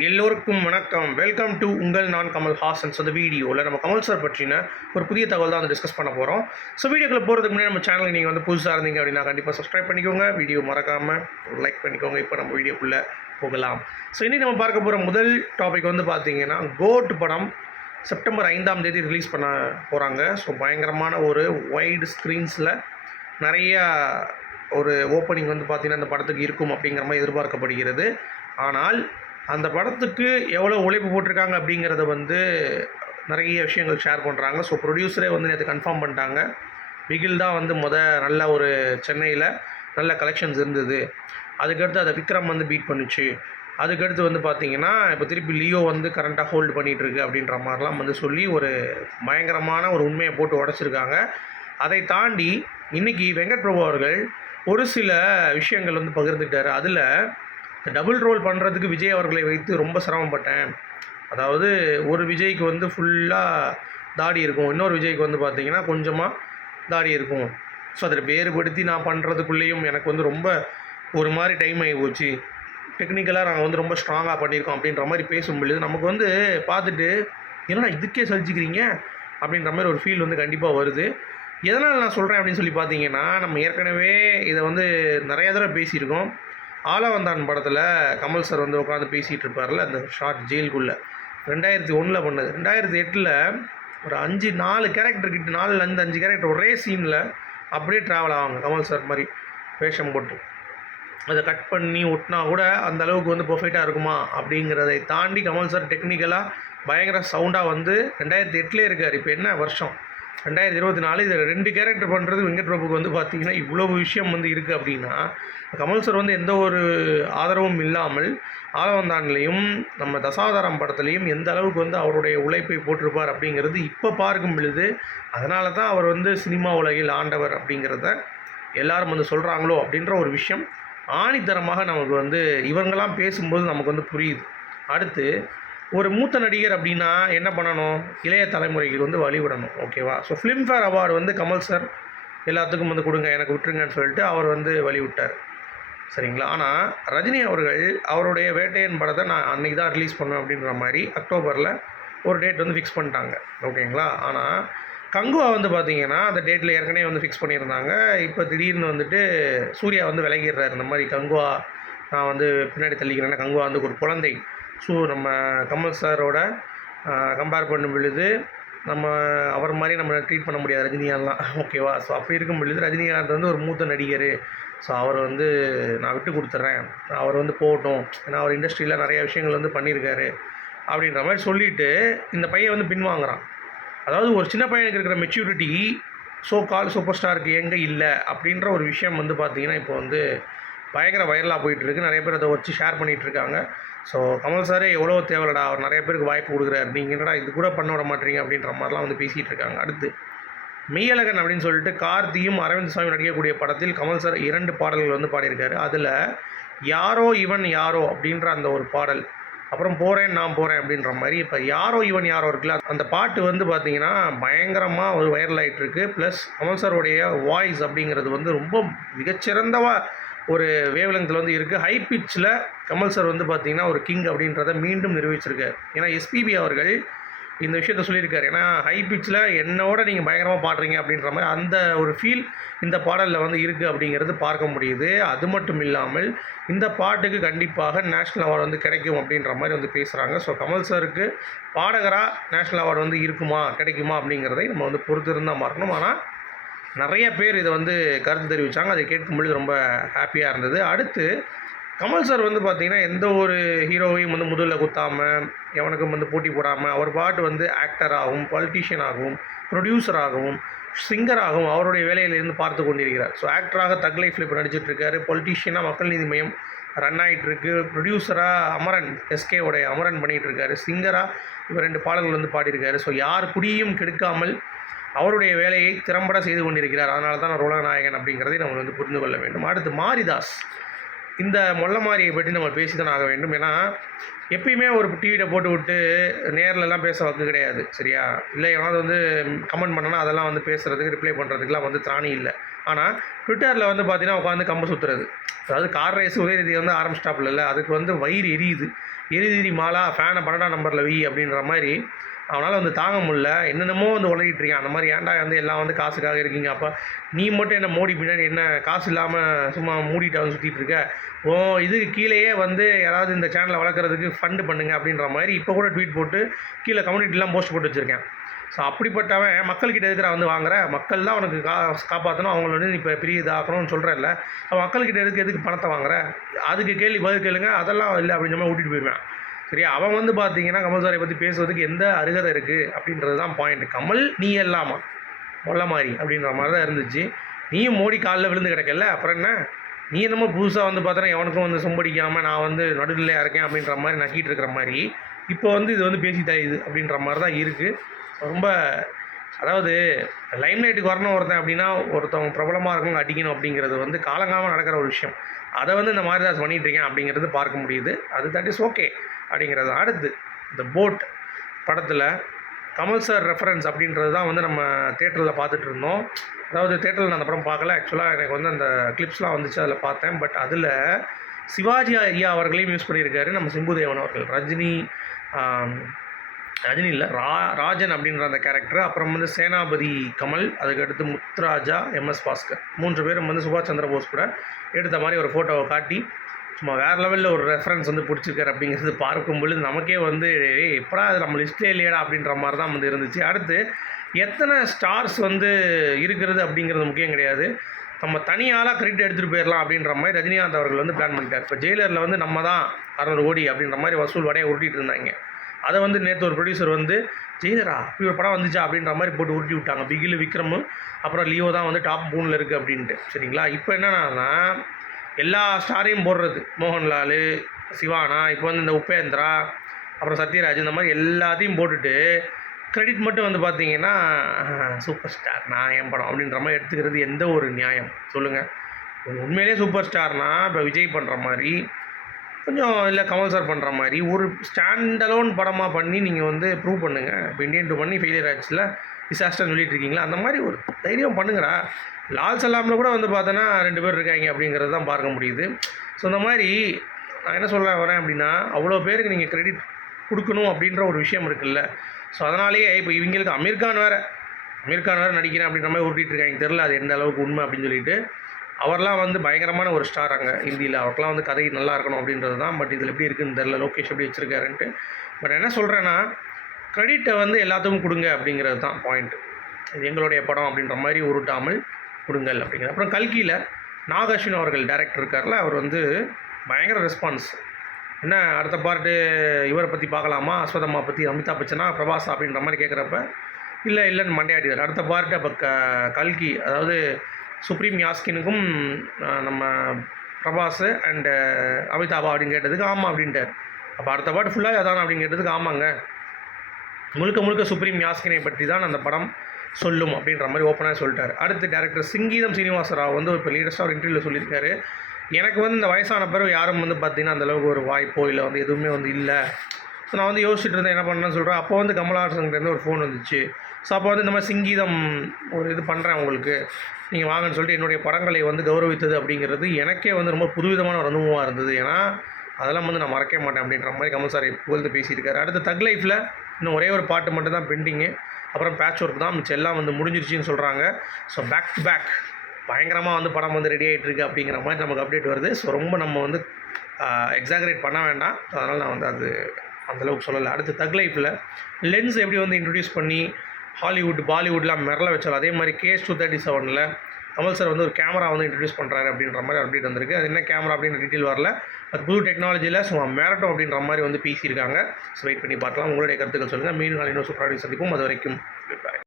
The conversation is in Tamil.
எல்லோருக்கும் வணக்கம். வெல்கம் டு உங்கள் நான் கமல் ஹாசன்ஸ் அந்த வீடியோவில் நம்ம கமல் சார் பற்றின ஒரு புதிய தகவல் தான் வந்து டிஸ்கஸ் பண்ண போகிறோம் ஸோ வீடியோக்குள்ளே போகிறதுக்கு முன்னாடி நம்ம சேனலுக்கு நீங்கள் வந்து புதுசாக இருந்தீங்க அப்படின்னா கண்டிப்பாக சப்ஸ்கிரைப் பண்ணிக்கோங்க. வீடியோ மறக்காமல் லைக் பண்ணிக்கோங்க. இப்போ நம்ம வீடியோக்குள்ளே போகலாம். ஸோ இன்றைக்கி நம்ம பார்க்க போகிற முதல் டாபிக் வந்து பார்த்தீங்கன்னா கோட் படம் செப்டம்பர் ஐந்தாம் தேதி ரிலீஸ் பண்ண போகிறாங்க ஸோ பயங்கரமான ஒரு வைடு ஸ்க்ரீன்ஸில் நிறையா ஒரு ஓப்பனிங் வந்து பார்த்திங்கன்னா அந்த படத்துக்கு இருக்கும் அப்படிங்கிற மாதிரி எதிர்பார்க்கப்படுகிறது. ஆனால் அந்த படத்துக்கு எவ்வளோ உழைப்பு போட்டிருக்காங்க அப்படிங்கிறத வந்து நிறைய விஷயங்கள் ஷேர் பண்ணுறாங்க ஸோ ப்ரொடியூசரே வந்து நேற்று கன்ஃபார்ம் பண்ணிட்டாங்க. பிகில் தான் வந்து முத நல்ல ஒரு சென்னையில் நல்ல கலெக்ஷன்ஸ் இருந்தது. அதுக்கடுத்து அதை விக்ரம் வந்து பீட் பண்ணுச்சு. அதுக்கடுத்து வந்து பார்த்திங்கன்னா இப்போ திருப்பி லியோ வந்து கரண்ட்டாக ஹோல்டு பண்ணிகிட்ருக்கு அப்படின்ற மாதிரிலாம் வந்து சொல்லி ஒரு பயங்கரமான ஒரு உண்மையை போட்டு உடச்சிருக்காங்க. அதை தாண்டி இன்னைக்கு வெங்கட் பிரபு அவர்கள் ஒரு சில விஷயங்கள் வந்து பகிர்ந்துக்கிட்டார். அதில் டபுள் ரோல் பண்ணுறதுக்கு விஜய் அவர்களை வைத்து ரொம்ப சிரமப்பட்டேன். அதாவது ஒரு விஜய்க்கு வந்து ஃபுல்லாக தாடி இருக்கும். இன்னொரு விஜய்க்கு வந்து பார்த்தீங்கன்னா கொஞ்சமாக தாடி இருக்கும். ஸோ அதில் வேறுபடுத்தி நான் பண்ணுறதுக்குள்ளேயும் எனக்கு வந்து ரொம்ப ஒரு மாதிரி டைம் ஆகி போச்சு. டெக்னிக்கலாக நாங்கள் வந்து ரொம்ப ஸ்ட்ராங்காக பண்ணியிருக்கோம் அப்படின்ற மாதிரி பேசும்பொழுது நமக்கு வந்து பார்த்துட்டு என்னடா இதுக்கே சலிச்சிக்கிறீங்க? அப்படின்ற மாதிரி ஒரு ஃபீல் வந்து கண்டிப்பாக வருது. எதனால் நான் சொல்கிறேன் அப்படின்னு சொல்லி பார்த்தீங்கன்னா நம்ம ஏற்கனவே இதை வந்து நிறைய தடவை பேசியிருக்கோம். ஆலவந்தான் படத்தில் கமல் சார் வந்து உட்காந்து பேசிகிட்டு இருப்பார்ல அந்த ஷார்ட் ஜெயிலுக்குள்ளே ரெண்டாயிரத்தி ஒன்றில் பண்ணது. ரெண்டாயிரத்தி எட்டில் ஒரு அஞ்சு நாலு கேரக்டர் கிட்ட நாலு அஞ்சு அஞ்சு கேரக்டர் ஒரே சீனில் அப்படியே ட்ராவல் ஆவாங்க கமல் சார் மாதிரி வேஷம் போட்டு. அதை கட் பண்ணி ஒட்டினா கூட அந்த அளவுக்கு வந்து பர்ஃபெக்டாக இருக்குமா அப்படிங்கிறதை தாண்டி கமல் சார் டெக்னிக்கலாக பயங்கர சவுண்டாக வந்து ரெண்டாயிரத்தி எட்டுலேயே இருக்கார். இப்போ என்ன வருஷம்? ரெண்டாயிரத்தி இருபத்தி நாலு இதில் ரெண்டு கேரக்டர் பண்ணுறது வெங்கட் பிரபுக்கு வந்து பார்த்திங்கன்னா இவ்வளவு விஷயம் வந்து இருக்குது அப்படின்னா கமல் சார் வந்து எந்த ஒரு ஆதரவும் இல்லாமல் ஆலவந்தான்லேயும் நம்ம தசாவதாரம் படத்துலேயும் எந்த அளவுக்கு வந்து அவருடைய உழைப்பை போட்டிருப்பார் அப்படிங்கிறது இப்போ பார்க்கும் பொழுது அதனால தான் அவர் வந்து சினிமா உலகில் ஆண்டவர் அப்படிங்கிறத எல்லாரும் வந்து சொல்கிறாங்களோ அப்படின்ற ஒரு விஷயம் ஆணித்தரமாக நமக்கு வந்து இவங்கெல்லாம் பேசும்போது நமக்கு வந்து புரியுது. அடுத்து ஒரு மூத்த நடிகர் அப்படின்னா என்ன பண்ணணும்? இளைய தலைமுறைக்கு வந்து வழிவிடணும் ஓகேவா ஸோ ஃபிலிம்ஃபேர் அவார்டு வந்து கமல் சார் எல்லாத்துக்கும் வந்து கொடுங்க எனக்கு விட்டுருங்கன்னு சொல்லிட்டு அவர் வந்து வழிவிட்டார். சரிங்களா? ஆனால் ரஜினி அவர்கள் அவருடைய வேட்டையன் படத்தை நான் அன்றைக்கி தான் ரிலீஸ் பண்ணுவேன் அப்படின்ற மாதிரி அக்டோபரில் ஒரு டேட் வந்து ஃபிக்ஸ் பண்ணிட்டாங்க ஓகேங்களா ஆனால் கங்குவா வந்து பார்த்தீங்கன்னா அந்த டேட்டில் ஏற்கனவே வந்து ஃபிக்ஸ் பண்ணியிருந்தாங்க. இப்போ திடீர்னு வந்துட்டு சூர்யா வந்து விலகிடுறாரு. இந்த மாதிரி கங்குவா நான் வந்து பின்னாடி தள்ளிக்கிறேன்னா கங்குவா வந்து ஒரு குழந்தை ஸோ நம்ம கமல் சாரோட கம்பேர் பண்ணும் பொழுது நம்ம அவர் மாதிரி நம்ம ட்ரீட் பண்ண முடியாது ரஜினிகாந்த்லாம். ஓகேவா? ஸோ அப்படி இருக்கும் பொழுது ரஜினிகாந்த் வந்து ஒரு மூத்த நடிகர். ஸோ அவர் வந்து நான் விட்டு கொடுத்துட்றேன். அவர் வந்து போகட்டும். ஏன்னா அவர் இண்டஸ்ட்ரியில் நிறைய விஷயங்கள் வந்து பண்ணியிருக்காரு. அப்படின்ற மாதிரி சொல்லிவிட்டு இந்த பையன் வந்து பின்வாங்குறான். அதாவது ஒரு சின்ன பையனுக்கு இருக்கிற மெச்சூரிட்டி ஸோ கால் சூப்பர் ஸ்டாருக்கு எங்கே இல்லை? அப்படின்ற ஒரு விஷயம் வந்து பார்த்திங்கன்னா இப்போ வந்து பயங்கர வைரலாக போயிட்டுருக்கு. நிறைய பேர் அதை வச்சு ஷேர் பண்ணிகிட்டு இருக்காங்க ஸோ கமல் சாரே எவ்வளோ தேவைடா அவர் நிறைய பேருக்கு வாய்ப்பு கொடுக்குறாரு. நீங்கள் என்னடா இது கூட பண்ண விட மாட்டீங்க அப்படின்ற மாதிரிலாம் வந்து பேசிகிட்டு இருக்காங்க. அடுத்து மெய்யழகன் அப்படின்னு சொல்லிட்டு கார்த்தியும் அரவிந்த் சாமி நடிக்கக்கூடிய படத்தில் கமல் சார் இரண்டு பாடல்கள் வந்து பாடியிருக்காரு. அதில் யாரோ இவன் யாரோ அப்படின்ற அந்த ஒரு பாடல் அப்புறம் போகிறேன் நான் போகிறேன் அப்படின்ற மாதிரி இப்போ யாரோ இவன் யாரோ இருக்குல்ல அந்த பாட்டு வந்து பார்த்தீங்கன்னா பயங்கரமாக ஒரு வைரல் ஆகிட்டுருக்கு ப்ளஸ் கமல் சாருடைய வாய்ஸ் அப்படிங்கிறது வந்து ரொம்ப மிகச்சிறந்தவா ஒரு வேவ்லெங்கில் வந்து இருக்குது ஹை பிச்சில் கமல் சார் வந்து பார்த்திங்கன்னா ஒரு கிங் அப்படின்றத மீண்டும் நிரூபிச்சிருக்காரு. ஏன்னா எஸ்பிபி அவர்கள் இந்த விஷயத்த சொல்லியிருக்காரு. ஏன்னா ஹை பிச்சில் என்னோட நீங்கள் பயங்கரமாக பாடுறீங்க அப்படின்ற மாதிரி அந்த ஒரு ஃபீல் இந்த பாடலில் வந்து இருக்குது அப்படிங்கிறது பார்க்க முடியுது. அது மட்டும் இல்லாமல் இந்த பாட்டுக்கு கண்டிப்பாக நேஷ்னல் அவார்டு வந்து கிடைக்கும் அப்படின்ற மாதிரி வந்து பேசுகிறாங்க ஸோ கமல் சாருக்கு பாடகராக நேஷ்னல் அவார்டு வந்து இருக்குமா கிடைக்குமா அப்படிங்கிறதை நம்ம வந்து பொறுத்திருந்தால் மாறணும் ஆனால் நிறைய பேர் இதை வந்து கருத்து தெரிவித்தாங்க அதை கேட்கும்பொழுது ரொம்ப ஹாப்பியாக இருந்தது. அடுத்து கமல் சார் வந்து பார்த்திங்கன்னா எந்த ஒரு ஹீரோவையும் வந்து முதலில் குத்தாமல் எவனுக்கும் வந்து போட்டி போடாமல் அவர் பாட்டு வந்து ஆக்டராகவும் பொலிட்டீஷியனாகவும் ப்ரொடியூசராகவும் சிங்கராகவும் அவருடைய வேலையிலிருந்து பார்த்து கொண்டிருக்கிறார். ஸோ ஆக்டராக தக் லைஃப்பில் இப்போ நடிச்சிட்ருக்காரு பொலிட்டீஷியனாக மக்கள் நீதி மையம் ரன் ஆகிட்டுருக்கு ப்ரொடியூசராக அமரன் எஸ்கே உடைய அமரன் பண்ணிகிட்ருக்காரு சிங்கராக இப்போ ரெண்டு பாடல்கள் வந்து பாடியிருக்காரு. ஸோ யார் குடியும் கெடுக்காமல் அவருடைய வேலையை திறம்பட செய்து கொண்டிருக்கிறார். அதனால தான் ரோலநாயகன் அப்படிங்கிறதை நம்ம வந்து புரிந்து கொள்ள வேண்டும். அடுத்து மாரிதாஸ். இந்த மொல்லமாரியை பற்றி நம்ம பேசி தான் ஆக வேண்டும். ஏன்னா எப்பயுமே ஒரு டிவியில் போட்டு விட்டு நேர்லலாம் பேச வக்கு கிடையாது. சரியா? இல்லை எவனாவது வந்து கமெண்ட் பண்ணனா அதெல்லாம் வந்து பேசுகிறதுக்கு ரிப்ளை பண்ணுறதுக்குலாம் வந்து திராணி இல்லை. ஆனால் ட்விட்டரில் வந்து பார்த்தீங்கன்னா உட்காந்து கம்பு சுற்றுறது அதாவது கார் ரேஸ் உதயநிதி வந்து ஆரம்பிச்சிட்டாப்புல அதுக்கு வந்து வயிறு எரியுது. எரிதிரி மாலா ஃபேனை பன்னெண்டாம் நம்பரில் வை அப்படின்ற மாதிரி அவனால் வந்து தாங்க முடில என்னென்னமோ வந்து உலகிட்டு இருக்கான். அந்த மாதிரி ஏன்டா வந்து எல்லாம் வந்து காசுக்காக இருக்கீங்க? அப்போ நீ மட்டும் என்ன மோடி பின்னாடி என்ன காசு இல்லாமல் சும்மா மூடிட்டு வந்து சுற்றிட்டு இருக்க? ஓ இதுக்கு கீழேயே வந்து யாராவது இந்த சேனலை வளர்க்குறதுக்கு ஃபண்டு பண்ணுங்க அப்படின்ற மாதிரி இப்போ கூட ட்வீட் போட்டு கீழே கம்யூனிட்டிலாம் போஸ்ட் போட்டு வச்சுருக்கேன். ஸோ அப்படிப்பட்டவன் மக்கள்கிட்ட எதுக்கிற வந்து வாங்குற? மக்கள் தான் அவனுக்கு கா காப்பாற்றணும் அவங்கள வந்து இப்போ பெரிய இதாகணும்னு சொல்கிறேன்ல அவன் மக்கள்கிட்ட எதுக்கு எதுக்கு பணத்தை வாங்குற? அதுக்கு கேள்வி பதில் கேளுங்க. அதெல்லாம் இல்லை அப்படின்ற மாதிரி விட்டுட்டு போயிடுவேன் சரியா? அவன் வந்து பார்த்தீங்கன்னா கமல் சாரை பற்றி பேசுவதுக்கு எந்த அருகதை இருக்குது அப்படின்றது தான் பாயிண்ட் கமல் நீ எல்லாமா? மொல்ல மாதிரி அப்படின்ற மாதிரி தான் இருந்துச்சு. நீயும் மோடி காலில் விழுந்து கிடக்கல அப்புறம் என்ன? நீ என்னமோ புதுசாக வந்து பார்த்தோன்னா எவனுக்கும் வந்து சும்படிக்காமல் நான் வந்து நடுநிலையாக இருக்கேன் அப்படின்ற மாதிரி நக்கிட்டு இருக்கிற மாதிரி. இப்போ வந்து இது வந்து பேசி தயுது அப்படின்ற மாதிரி தான் இருக்குது ரொம்ப அதாவது லைம் லைட்டுக்கு வரணும் ஒருத்தன் அப்படின்னா ஒருத்தவங்க பிரபலமாக இருக்கவங்க அடிக்கணும் அப்படிங்கிறது வந்து காலங்காலமாக நடக்கிற ஒரு விஷயம். அதை வந்து இந்த மாதிரி தான் பண்ணிகிட்டு இருக்கேன் அப்படிங்கிறது பார்க்க முடியுது. அது தட் இஸ் ஓகே அப்படிங்கிறது அடுத்து இந்த போட் படத்தில் கமல் சார் ரெஃபரன்ஸ் அப்படின்றது தான் வந்து நம்ம தேட்டரில் பார்த்துட்டு இருந்தோம். அதாவது தேட்டரில் நான் அந்த படம் பார்க்கல. ஆக்சுவலாக எனக்கு வந்து அந்த கிளிப்ஸ்லாம் வந்துச்சு அதில் பார்த்தேன். பட் அதில் சிவாஜி ஐயா அவர்களையும் யூஸ் பண்ணியிருக்காரு நம்ம சிம்புதேவன் அவர்கள். ரஜினி ரஜினி இல்லை ரா ராஜன் அப்படின்ற அந்த கேரக்டர் அப்புறம் வந்து சேனாபதி கமல் அதுக்கடுத்து முத்துராஜா எம்எஸ் பாஸ்கர். மூன்று பேரும் வந்து சுபாஷ் சந்திர போஸ் கூட எடுத்த மாதிரி ஒரு ஃபோட்டோவை காட்டி சும்மா வேறு லெவலில் ஒரு ரெஃபரன்ஸ் வந்து பிடிச்சிருக்காரு அப்படிங்கிறது பார்க்கும்பொழுது நமக்கே வந்து எப்படா அது நம்ம லிஸ்ட்டே இல்லையடா? அப்படின்ற மாதிரி தான் வந்து இருந்துச்சு. அடுத்து எத்தனை ஸ்டார்ஸ் வந்து இருக்கிறது அப்படிங்கிறது முக்கியம் கிடையாது. நம்ம தனியாளாக கிரெடிட் எடுத்துகிட்டு போயிடலாம் அப்படின்ற மாதிரி ரஜினிகாந்த் அவர்கள் வந்து பிளான் பண்ணிட்டார். இப்போ ஜெயிலரில் வந்து நம்ம தான் அறநூறு கோடி அப்படின்ற மாதிரி வசூல் வடையை உருட்டிட்டு இருந்தாங்க. அதை வந்து நேற்று ஒரு ப்ரொடியூசர் வந்து ஜெயிலரா? இப்படி ஒரு படம் வந்துச்சா? அப்படின்ற மாதிரி போட்டு உருட்டி விட்டாங்க. பிகில் விக்ரமும் அப்புறம் லியோ தான் வந்து டாப் மூணில் இருக்குது அப்படின்ட்டு. சரிங்களா? இப்போ என்னன்னா எல்லா ஸ்டாரையும் போடுறது. மோகன்லால் சிவானா இப்போ வந்து இந்த உபேந்திரா அப்புறம் சத்யராஜ் இந்த மாதிரி எல்லாத்தையும் போட்டுட்டு கிரெடிட் மட்டும் வந்து பார்த்தீங்கன்னா சூப்பர் ஸ்டார் நான் என் படம் அப்படின்ற மாதிரி எடுத்துக்கிறது எந்த ஒரு நியாயம்? சொல்லுங்கள் உண்மையிலே சூப்பர் ஸ்டார்னா இப்போ விஜய் பண்ணுற மாதிரி கொஞ்சம் இல்லை கமல் சார் பண்ணுற மாதிரி ஒரு ஸ்டாண்டலோன் படமாக பண்ணி நீங்கள் வந்து ப்ரூவ் பண்ணுங்கள் இப்போ இண்டியன் டூ பண்ணி ஃபெயிலியர் ஆச்சுல டிசாஸ்டர்னு சொல்லிட்டு இருக்கீங்களா? அந்த மாதிரி ஒரு தைரியம் பண்ணுங்கடா. லால் சலாமில் கூட வந்து பார்த்தோன்னா ரெண்டு பேர் இருக்காங்க அப்படிங்கிறது தான் பார்க்க முடியுது. ஸோ இந்த மாதிரி நான் என்ன சொல்ல வரேன் அப்படின்னா அவ்வளோ பேருக்கு நீங்கள் கிரெடிட் கொடுக்கணும் அப்படின்ற ஒரு விஷயம் இருக்குல்ல. ஸோ அதனாலேயே இப்போ இவங்களுக்கு அமீர்கான் வேறு. அமீர்கான் வேறு நடிக்கிறேன் அப்படின்ற மாதிரி உருட்டிகிட்டு இருக்காங்க. தெரில அது எந்த அளவுக்கு உண்மை அப்படின்னு சொல்லிட்டு. அவர்லாம் வந்து பயங்கரமான ஒரு ஸ்டார் அங்கே ஹிந்தியில். அவருக்கெலாம் வந்து கதை நல்லா இருக்கணும் அப்படின்றது தான். பட் இதில் எப்படி இருக்குன்னு தெரில லோகேஷ் எப்படி வச்சுருக்காருன்ட்டு. பட் என்ன சொல்கிறேன்னா க்ரெடிட்டை வந்து எல்லாத்துக்கும் கொடுங்க அப்படிங்கிறது தான் பாயிண்ட் இது எங்களுடைய படம் அப்படின்ற மாதிரி உருட்டாமல் கொடுங்கள் அப்படிங்கிறது அப்புறம் கல்கியில் நாகாஸ்வின் அவர்கள் டேரக்டர் இருக்கார்ல அவர் வந்து பயங்கர ரெஸ்பான்ஸ் என்ன அடுத்த பார்ட்டு இவரை பற்றி பார்க்கலாமா? அஸ்வதம்மா பற்றி அமிதாப் பச்சனா பிரபாஸ் அப்படின்ற மாதிரி கேட்குறப்ப இல்லை இல்லைன்னு மண்டையாடிவார் அடுத்த பார்ட்டு அப்போ க கல்கி அதாவது சுப்ரீம் யாஸ்கினுக்கும் நம்ம பிரபாஸ் அண்டு அமிதாபா அப்படின்னு கேட்டதுக்கு ஆமாம் அப்படின்ட்டார். அப்போ அடுத்த பாட்டு ஃபுல்லாக அதான் அப்படின்னு கேட்டதுக்கு ஆமாங்க. முழுக்க முழுக்க சுப்ரீம் யாஸ்கினை பற்றி தான் அந்த படம் சொல்லும் அப்படின்ற மாதிரி ஓப்பனாக சொல்லிட்டார். அடுத்து டேரக்டர் சிங்கீதம் சீனிவாசராவ் வந்து இப்போ லேட்டஸ்ட்டாக ஒரு இன்டர்வியூவில் சொல்லியிருக்காரு. எனக்கு வந்து இந்த வயசான பிறகு யாரும் வந்து பார்த்தீங்கன்னா அந்தளவுக்கு ஒரு வாய்ப்போ இல்லை வந்து எதுவுமே வந்து இல்லை. ஸோ நான் வந்து யோசிச்சுட்டு இருந்தேன் என்ன பண்ணேன்னு சொல்கிறேன் அப்போ வந்து கமலஹாசன்கிட்டேருந்து ஒரு ஃபோன் வந்துச்சு. ஸோ அப்போ வந்து இந்த மாதிரி சிங்கீதம் ஒரு இது பண்ணுறேன் உங்களுக்கு. நீங்கள் வாங்கன்னு சொல்லிட்டு என்னுடைய படங்களை வந்து கௌரவித்தது அப்படிங்கிறது எனக்கே வந்து ரொம்ப புதுவிதமான ஒரு அனுபவமாக இருந்தது. ஏன்னா அதெல்லாம் வந்து நான் மறக்கவே மாட்டேன் அப்படின்ற மாதிரி கமல் சார் புகழ்ந்து பேசியிருக்காரு. அடுத்து தக் லைஃப்பில் இன்னும் ஒரே ஒரு பாட்டு மட்டும் தான் பெண்டிங்கு அப்புறம் பேட்ச் ஒர்க் தான் மிச்சம் எல்லாம் வந்து முடிஞ்சிருச்சுன்னு சொல்கிறாங்க ஸோ பேக் டு பேக் பயங்கரமாக வந்து படம் வந்து ரெடி ஆகிட்டு இருக்கு அப்படிங்கிற மாதிரி நமக்கு அப்டேட் வருது. ஸோ ரொம்ப நம்ம வந்து எக்ஸாகரேட் பண்ண வேண்டாம். அதனால் நான் வந்து அது அந்தளவுக்கு சொல்லலை. அடுத்து தக் லைஃப்பில் லென்ஸ் எப்படி வந்து இன்ட்ரடியூஸ் பண்ணி ஹாலிவுட் பாலிவுட்லாம் மிரள வச்சாலும் அதே மாதிரி கேஸ் டூ தேர்ட்டி செவனில் கமல் சார் வந்து ஒரு கேமரா வந்து இன்ட்ரடியூஸ் பண்ணுறாரு அப்படின்ற மாதிரி அப்டேட் வந்திருக்கு. அது என்ன கேமரா அப்படின்னு டீட்டெயில் வரல. அது புது டெக்னாலஜியில் சும்மா மேரட்டோ அப்படின்ற மாதிரி வந்து பேசியிருக்காங்க. ஸோ வெயிட் பண்ணி பார்க்கலாம். உங்களுடைய கருத்துக்கள் சொல்லுங்கள் மீண்டும் நாள் இன்னும் சூப்பராக சந்திப்போம். அது வரைக்கும் பாய்